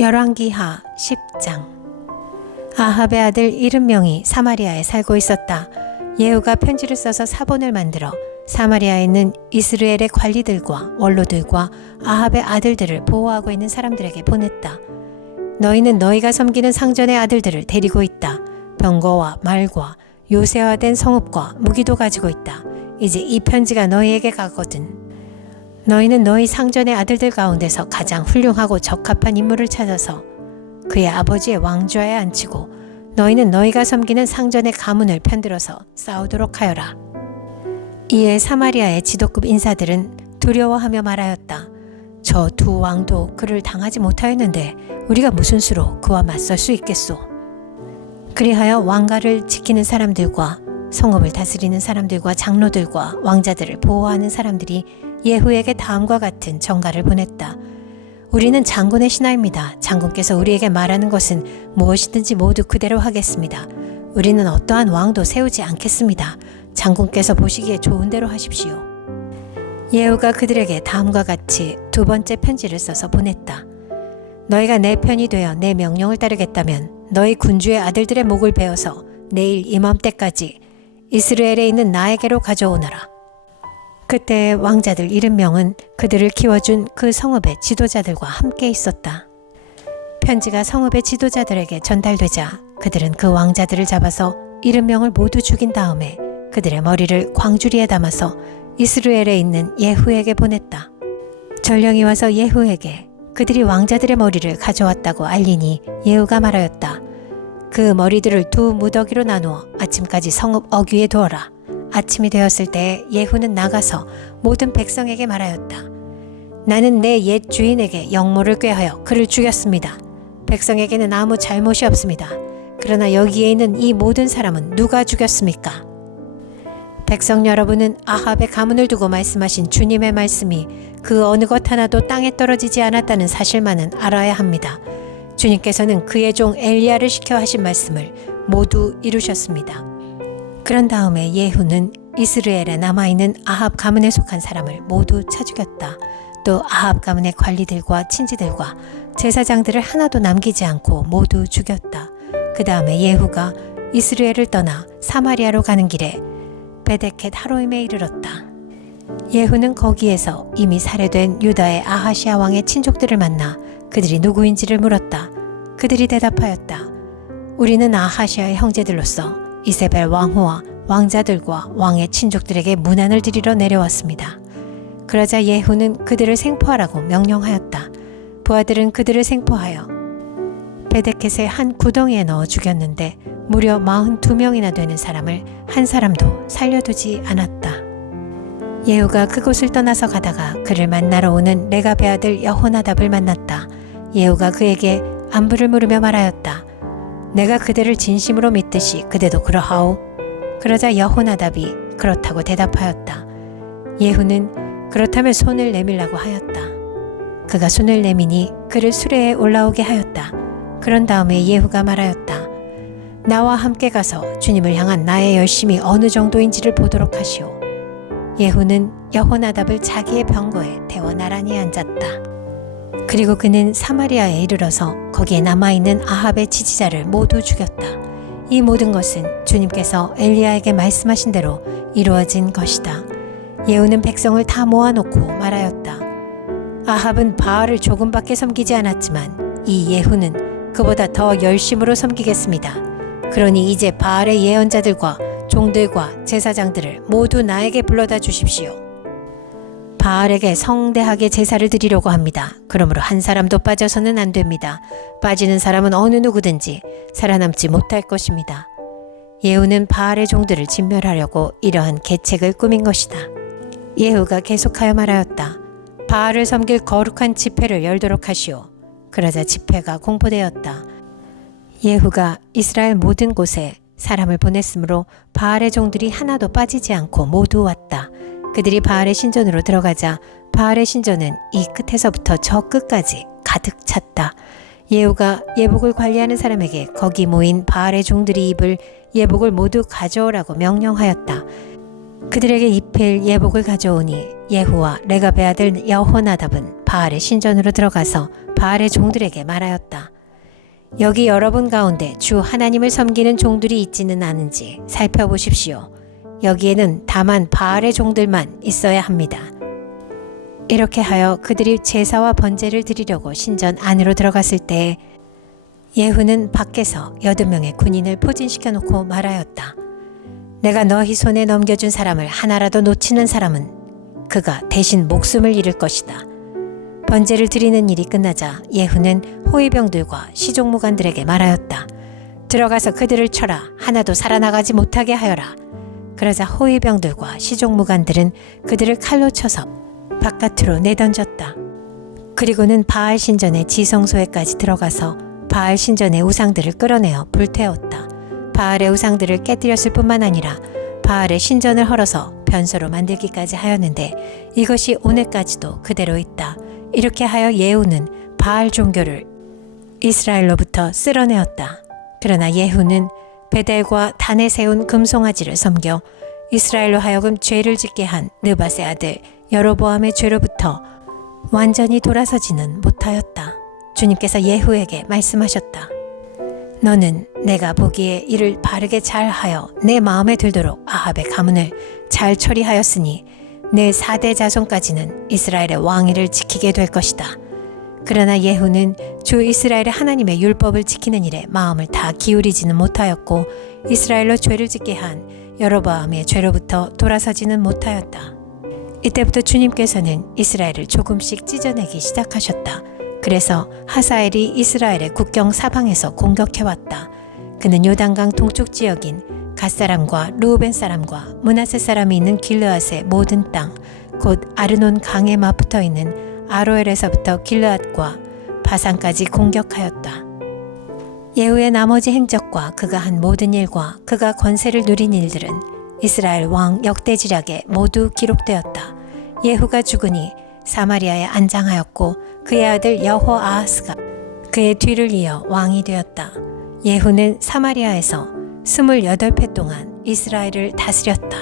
열왕기하 10장. 아합의 아들 70명이 사마리아에 살고 있었다. 예후가 편지를 써서 사본을 만들어 사마리아에 있는 이스라엘의 관리들과 원로들과 아합의 아들들을 보호하고 있는 사람들에게 보냈다. 너희는 너희가 섬기는 상전의 아들들을 데리고 있다. 병거와 말과 요새화된 성읍과 무기도 가지고 있다. 이제 이 편지가 너희에게 가거든. 너희는 너희 상전의 아들들 가운데서 가장 훌륭하고 적합한 인물을 찾아서 그의 아버지의 왕좌에 앉히고 너희는 너희가 섬기는 상전의 가문을 편들어서 싸우도록 하여라. 이에 사마리아의 지도급 인사들은 두려워하며 말하였다. 저 두 왕도 그를 당하지 못하였는데 우리가 무슨 수로 그와 맞설 수 있겠소. 그리하여 왕가를 지키는 사람들과 성읍을 다스리는 사람들과 장로들과 왕자들을 보호하는 사람들이 예후에게 다음과 같은 전가를 보냈다. 우리는 장군의 신하입니다. 장군께서 우리에게 말하는 것은 무엇이든지 모두 그대로 하겠습니다. 우리는 어떠한 왕도 세우지 않겠습니다. 장군께서 보시기에 좋은 대로 하십시오. 예후가 그들에게 다음과 같이 두 번째 편지를 써서 보냈다. 너희가 내 편이 되어 내 명령을 따르겠다면 너희 군주의 아들들의 목을 베어서 내일 이맘때까지 이스라엘에 있는 나에게로 가져오너라. 그때 왕자들 70명은 그들을 키워준 그 성읍의 지도자들과 함께 있었다. 편지가 성읍의 지도자들에게 전달되자 그들은 그 왕자들을 잡아서 70명을 모두 죽인 다음에 그들의 머리를 광주리에 담아서 이스라엘에 있는 예후에게 보냈다. 전령이 와서 예후에게 그들이 왕자들의 머리를 가져왔다고 알리니 예후가 말하였다. 그 머리들을 두 무더기로 나누어 아침까지 성읍 어귀에 두어라. 아침이 되었을 때 예후는 나가서 모든 백성에게 말하였다. 나는 내 옛 주인에게 영모를 꾀하여 그를 죽였습니다. 백성에게는 아무 잘못이 없습니다. 그러나 여기에 있는 이 모든 사람은 누가 죽였습니까? 백성 여러분은 아합의 가문을 두고 말씀하신 주님의 말씀이 그 어느 것 하나도 땅에 떨어지지 않았다는 사실만은 알아야 합니다. 주님께서는 그의 종 엘리야를 시켜 하신 말씀을 모두 이루셨습니다. 그런 다음에 예후는 이스라엘에 남아있는 아합 가문에 속한 사람을 모두 쳐 죽였다. 또 아합 가문의 관리들과 친지들과 제사장들을 하나도 남기지 않고 모두 죽였다. 그 다음에 예후가 이스라엘을 떠나 사마리아로 가는 길에 베데켓 하로임에 이르렀다. 예후는 거기에서 이미 살해된 유다의 아하시아 왕의 친족들을 만나 그들이 누구인지를 물었다. 그들이 대답하였다. 우리는 아하시아의 형제들로서 이세벨 왕후와 왕자들과 왕의 친족들에게 문안을 드리러 내려왔습니다. 그러자 예후는 그들을 생포하라고 명령하였다. 부하들은 그들을 생포하여 베데켓의 한 구덩이에 넣어 죽였는데 무려 42명이나 되는 사람을 한 사람도 살려두지 않았다. 예후가 그곳을 떠나서 가다가 그를 만나러 오는 레갑의 아들 여호나답을 만났다. 예후가 그에게 안부를 물으며 말하였다. 내가 그대를 진심으로 믿듯이 그대도 그러하오? 그러자 여호나답이 그렇다고 대답하였다. 예후는 그렇다면 손을 내밀라고 하였다. 그가 손을 내미니 그를 수레에 올라오게 하였다. 그런 다음에 예후가 말하였다. 나와 함께 가서 주님을 향한 나의 열심이 어느 정도인지를 보도록 하시오. 예후는 여호나답을 자기의 병거에 태워 나란히 앉았다. 그리고 그는 사마리아에 이르러서 거기에 남아있는 아합의 지지자를 모두 죽였다. 이 모든 것은 주님께서 엘리야에게 말씀하신 대로 이루어진 것이다. 예후는 백성을 다 모아놓고 말하였다. 아합은 바알을 조금밖에 섬기지 않았지만 이 예후는 그보다 더 열심으로 섬기겠습니다. 그러니 이제 바알의 예언자들과 종들과 제사장들을 모두 나에게 불러다 주십시오. 바알에게 성대하게 제사를 드리려고 합니다. 그러므로 한 사람도 빠져서는 안 됩니다. 빠지는 사람은 어느 누구든지 살아남지 못할 것입니다. 예후는 바알의 종들을 진멸하려고 이러한 계책을 꾸민 것이다. 예후가 계속하여 말하였다. 바알을 섬길 거룩한 집회를 열도록 하시오. 그러자 집회가 공포되었다. 예후가 이스라엘 모든 곳에 사람을 보냈으므로 바알의 종들이 하나도 빠지지 않고 모두 왔다. 그들이 바알의 신전으로 들어가자 바알의 신전은 이 끝에서부터 저 끝까지 가득 찼다. 예후가 예복을 관리하는 사람에게 거기 모인 바알의 종들이 입을 예복을 모두 가져오라고 명령하였다. 그들에게 입힐 예복을 가져오니 예후와 레갑의 아들 여호나답은 바알의 신전으로 들어가서 바알의 종들에게 말하였다. 여기 여러분 가운데 주 하나님을 섬기는 종들이 있지는 않은지 살펴보십시오. 여기에는 다만 바알의 종들만 있어야 합니다. 이렇게 하여 그들이 제사와 번제를 드리려고 신전 안으로 들어갔을 때에 예후는 밖에서 8명의 군인을 포진시켜 놓고 말하였다. 내가 너희 손에 넘겨준 사람을 하나라도 놓치는 사람은 그가 대신 목숨을 잃을 것이다. 번제를 드리는 일이 끝나자 예후는 호위병들과 시종무관들에게 말하였다. 들어가서 그들을 쳐라. 하나도 살아나가지 못하게 하여라. 그러자 호위병들과 시종무관들은 그들을 칼로 쳐서 바깥으로 내던졌다. 그리고는 바알 신전의 지성소에까지 들어가서 바알 신전의 우상들을 끌어내어 불태웠다. 바알의 우상들을 깨뜨렸을 뿐만 아니라 바알의 신전을 헐어서 변소로 만들기까지 하였는데 이것이 오늘까지도 그대로 있다. 이렇게 하여 예후는 바알 종교를 이스라엘로부터 쓸어내었다. 그러나 예후는 베델과 단에 세운 금송아지를 섬겨 이스라엘로 하여금 죄를 짓게 한 느밧의 아들 여로보암의 죄로부터 완전히 돌아서지는 못하였다. 주님께서 예후에게 말씀하셨다. 너는 내가 보기에 이를 바르게 잘하여 내 마음에 들도록 아합의 가문을 잘 처리하였으니 내 4대 자손까지는 이스라엘의 왕위를 지키게 될 것이다. 그러나 예후는 주 이스라엘의 하나님의 율법을 지키는 일에 마음을 다 기울이지는 못하였고 이스라엘로 죄를 짓게 한 여로보암의 죄로부터 돌아서지는 못하였다. 이때부터 주님께서는 이스라엘을 조금씩 찢어내기 시작하셨다. 그래서 하사엘이 이스라엘의 국경 사방에서 공격해왔다. 그는 요단강 동쪽 지역인 갓사람과 루우벤 사람과 므낫세 사람이 있는 길르앗의 모든 땅, 곧 아르논 강에 맞붙어 있는 아로엘에서부터 길르앗과 바산까지 공격하였다. 예후의 나머지 행적과 그가 한 모든 일과 그가 권세를 누린 일들은 이스라엘 왕 역대지략에 모두 기록되었다. 예후가 죽으니 사마리아에 안장하였고 그의 아들 여호아하스가 그의 뒤를 이어 왕이 되었다. 예후는 사마리아에서 28회 동안 이스라엘을 다스렸다.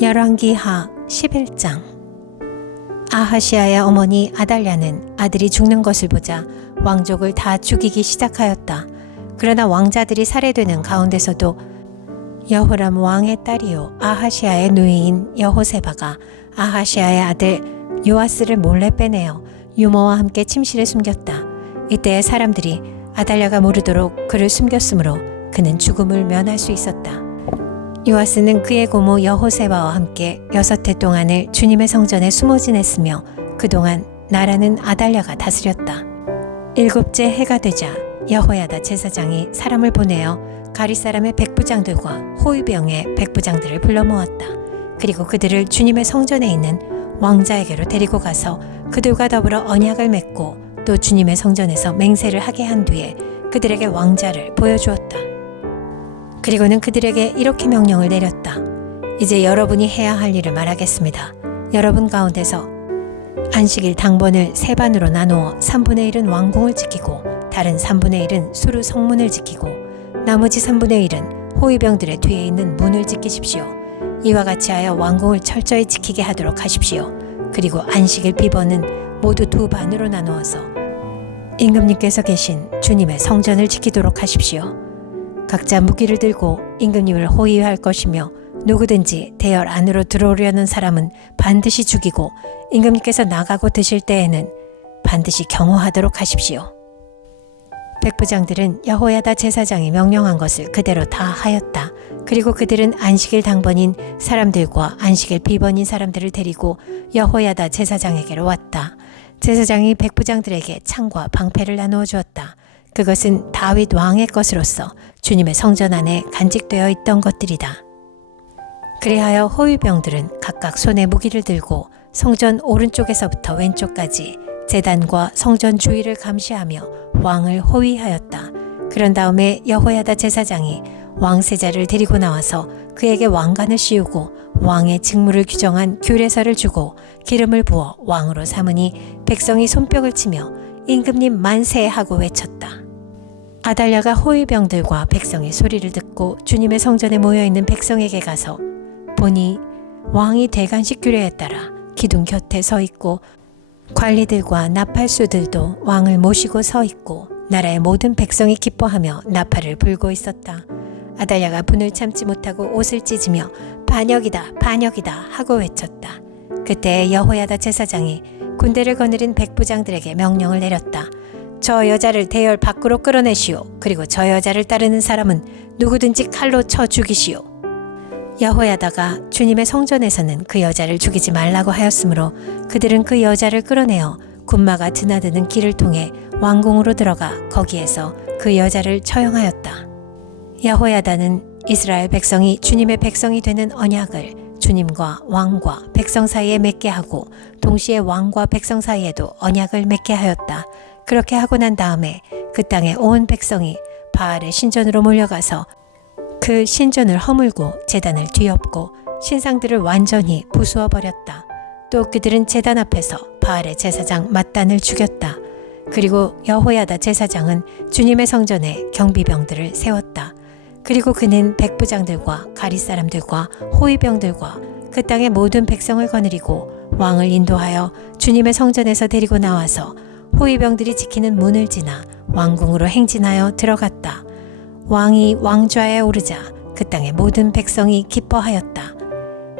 열왕기하 11장. 아하시아의 어머니 아달랴는 아들이 죽는 것을 보자 왕족을 다 죽이기 시작하였다. 그러나 왕자들이 살해되는 가운데서도 여호람 왕의 딸이요 아하시아의 누이인 여호세바가 아하시아의 아들 요아스를 몰래 빼내어 유모와 함께 침실에 숨겼다. 이때 사람들이 아달랴가 모르도록 그를 숨겼으므로 그는 죽음을 면할 수 있었다. 요아스는 그의 고모 여호세바와 함께 6해 동안을 주님의 성전에 숨어 지냈으며 그동안 나라는 아달랴가 다스렸다. 7째 해가 되자 여호야다 제사장이 사람을 보내어 가리 사람의 백부장들과 호위병의 백부장들을 불러 모았다. 그리고 그들을 주님의 성전에 있는 왕자에게로 데리고 가서 그들과 더불어 언약을 맺고 또 주님의 성전에서 맹세를 하게 한 뒤에 그들에게 왕자를 보여주었다. 그리고는 그들에게 이렇게 명령을 내렸다. 이제 여러분이 해야 할 일을 말하겠습니다. 여러분 가운데서 안식일 당번을 3반으로 나누어 3분의 1은 왕궁을 지키고 다른 3분의 1은 수루 성문을 지키고 나머지 3분의 1은 호위병들의 뒤에 있는 문을 지키십시오. 이와 같이 하여 왕궁을 철저히 지키게 하도록 하십시오. 그리고 안식일 비번은 모두 2반으로 나누어서 임금님께서 계신 주님의 성전을 지키도록 하십시오. 각자 무기를 들고 임금님을 호위할 것이며 누구든지 대열 안으로 들어오려는 사람은 반드시 죽이고 임금님께서 나가고 드실 때에는 반드시 경호하도록 하십시오. 백부장들은 여호야다 제사장이 명령한 것을 그대로 다 하였다. 그리고 그들은 안식일 당번인 사람들과 안식일 비번인 사람들을 데리고 여호야다 제사장에게로 왔다. 제사장이 백부장들에게 창과 방패를 나누어 주었다. 그것은 다윗 왕의 것으로서 주님의 성전 안에 간직되어 있던 것들이다. 그리하여 호위병들은 각각 손에 무기를 들고 성전 오른쪽에서부터 왼쪽까지 제단과 성전 주위를 감시하며 왕을 호위하였다. 그런 다음에 여호야다 제사장이 왕세자를 데리고 나와서 그에게 왕관을 씌우고 왕의 직무를 규정한 규례서를 주고 기름을 부어 왕으로 삼으니 백성이 손뼉을 치며 임금님 만세 하고 외쳤다. 아달랴가 호위병들과 백성의 소리를 듣고 주님의 성전에 모여있는 백성에게 가서 보니 왕이 대관식 규례에 따라 기둥 곁에 서 있고 관리들과 나팔수들도 왕을 모시고 서 있고 나라의 모든 백성이 기뻐하며 나팔을 불고 있었다. 아달랴가 분을 참지 못하고 옷을 찢으며 반역이다 반역이다 하고 외쳤다. 그때 여호야다 제사장이 군대를 거느린 백부장들에게 명령을 내렸다. 저 여자를 대열 밖으로 끌어내시오. 그리고 저 여자를 따르는 사람은 누구든지 칼로 쳐 죽이시오. 여호야다가 주님의 성전에서는 그 여자를 죽이지 말라고 하였으므로 그들은 그 여자를 끌어내어 군마가 드나드는 길을 통해 왕궁으로 들어가 거기에서 그 여자를 처형하였다. 여호야다는 이스라엘 백성이 주님의 백성이 되는 언약을 주님과 왕과 백성 사이에 맺게 하고 동시에 왕과 백성 사이에도 언약을 맺게 하였다. 그렇게 하고 난 다음에 그 땅의 온 백성이 바알의 신전으로 몰려가서 그 신전을 허물고 제단을 뒤엎고 신상들을 완전히 부수어 버렸다. 또 그들은 제단 앞에서 바알의 제사장 맏단을 죽였다. 그리고 여호야다 제사장은 주님의 성전에 경비병들을 세웠다. 그리고 그는 백부장들과 가릿사람들과 호위병들과 그 땅의 모든 백성을 거느리고 왕을 인도하여 주님의 성전에서 데리고 나와서 호위병들이 지키는 문을 지나 왕궁으로 행진하여 들어갔다. 왕이 왕좌에 오르자 그 땅의 모든 백성이 기뻐하였다.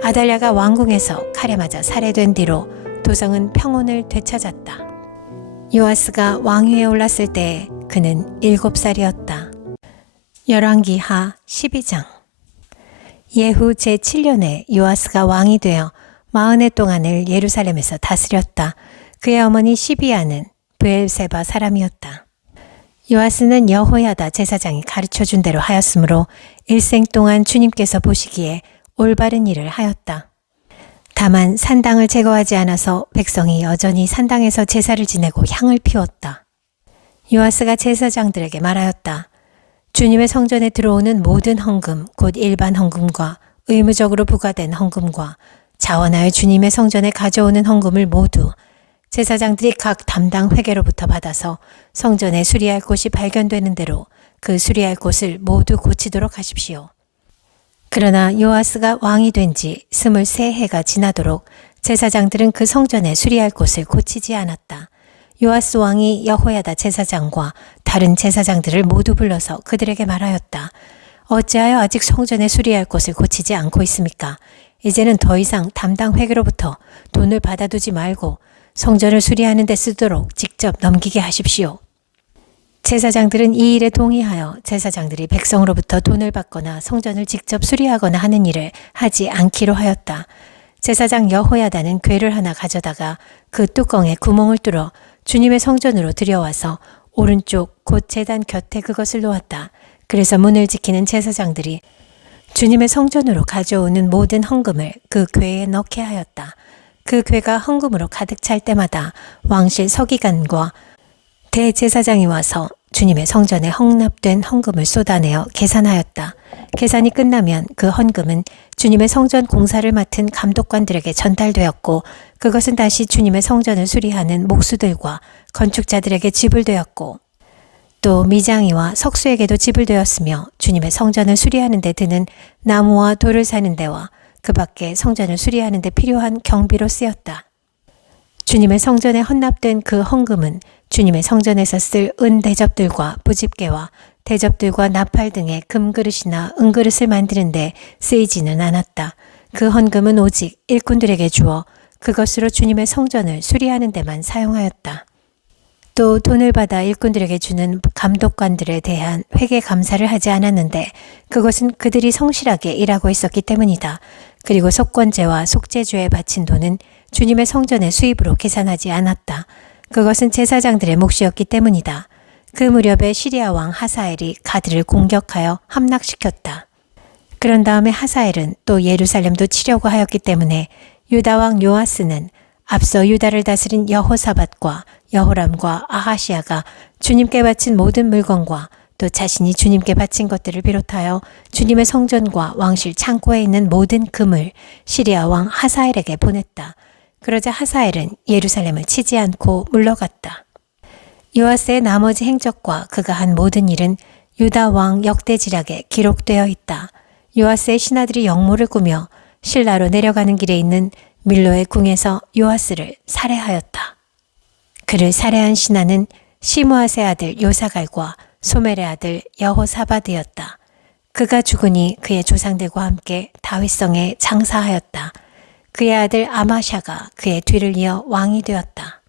아달랴가 왕궁에서 칼에 맞아 살해된 뒤로 도성은 평온을 되찾았다. 요아스가 왕위에 올랐을 때 그는 7살이었다. 열왕기하 12장. 예후 제7년에 요아스가 왕이 되어 40해 동안을 예루살렘에서 다스렸다. 그의 어머니 시비아는 브엘세바 사람이었다. 요아스는 여호야다 제사장이 가르쳐준 대로 하였으므로 일생 동안 주님께서 보시기에 올바른 일을 하였다. 다만 산당을 제거하지 않아서 백성이 여전히 산당에서 제사를 지내고 향을 피웠다. 요아스가 제사장들에게 말하였다. 주님의 성전에 들어오는 모든 헌금, 곧 일반 헌금과 의무적으로 부과된 헌금과 자원하여 주님의 성전에 가져오는 헌금을 모두 제사장들이 각 담당 회계로부터 받아서 성전에 수리할 곳이 발견되는 대로 그 수리할 곳을 모두 고치도록 하십시오. 그러나 요아스가 왕이 된 지 23해가 지나도록 제사장들은 그 성전에 수리할 곳을 고치지 않았다. 요아스 왕이 여호야다 제사장과 다른 제사장들을 모두 불러서 그들에게 말하였다. 어찌하여 아직 성전에 수리할 곳을 고치지 않고 있습니까? 이제는 더 이상 담당 회계로부터 돈을 받아두지 말고 성전을 수리하는 데 쓰도록 직접 넘기게 하십시오. 제사장들은 이 일에 동의하여 제사장들이 백성으로부터 돈을 받거나 성전을 직접 수리하거나 하는 일을 하지 않기로 하였다. 제사장 여호야다는 궤를 하나 가져다가 그 뚜껑에 구멍을 뚫어 주님의 성전으로 들여와서 오른쪽 곧 제단 곁에 그것을 놓았다. 그래서 문을 지키는 제사장들이 주님의 성전으로 가져오는 모든 헌금을 그 궤에 넣게 하였다. 그 궤가 헌금으로 가득 찰 때마다 왕실 서기관과 대제사장이 와서 주님의 성전에 헌납된 헌금을 쏟아내어 계산하였다. 계산이 끝나면 그 헌금은 주님의 성전 공사를 맡은 감독관들에게 전달되었고 그것은 다시 주님의 성전을 수리하는 목수들과 건축자들에게 지불되었고 또 미장이와 석수에게도 지불되었으며 주님의 성전을 수리하는 데 드는 나무와 돌을 사는 데와 그 밖에 성전을 수리하는 데 필요한 경비로 쓰였다. 주님의 성전에 헌납된 그 헌금은 주님의 성전에서 쓸 은 대접들과 부집개와 대접들과 나팔 등의 금그릇이나 은그릇을 만드는데 쓰이지는 않았다. 그 헌금은 오직 일꾼들에게 주어 그것으로 주님의 성전을 수리하는 데만 사용하였다. 또 돈을 받아 일꾼들에게 주는 감독관들에 대한 회계 감사를 하지 않았는데 그것은 그들이 성실하게 일하고 있었기 때문이다. 그리고 속건제와 속죄주에 바친 돈은 주님의 성전의 수입으로 계산하지 않았다. 그것은 제사장들의 몫이었기 때문이다. 그 무렵에 시리아 왕 하사엘이 가드를 공격하여 함락시켰다. 그런 다음에 하사엘은 또 예루살렘도 치려고 하였기 때문에 유다 왕 요아스는 앞서 유다를 다스린 여호사밧과 여호람과 아하시아가 주님께 바친 모든 물건과 또 자신이 주님께 바친 것들을 비롯하여 주님의 성전과 왕실 창고에 있는 모든 금을 시리아 왕 하사엘에게 보냈다. 그러자 하사엘은 예루살렘을 치지 않고 물러갔다. 요아스의 나머지 행적과 그가 한 모든 일은 유다 왕 역대지략에 기록되어 있다. 요아스의 신하들이 역모를 꾸며 실라로 내려가는 길에 있는 밀로의 궁에서 요아스를 살해하였다. 그를 살해한 신하는 시므앗의 아들 요사갈과 소멜의 아들 여호사밧이었다. 그가 죽으니 그의 조상들과 함께 다윗성에 장사하였다. 그의 아들 아마샤가 그의 뒤를 이어 왕이 되었다.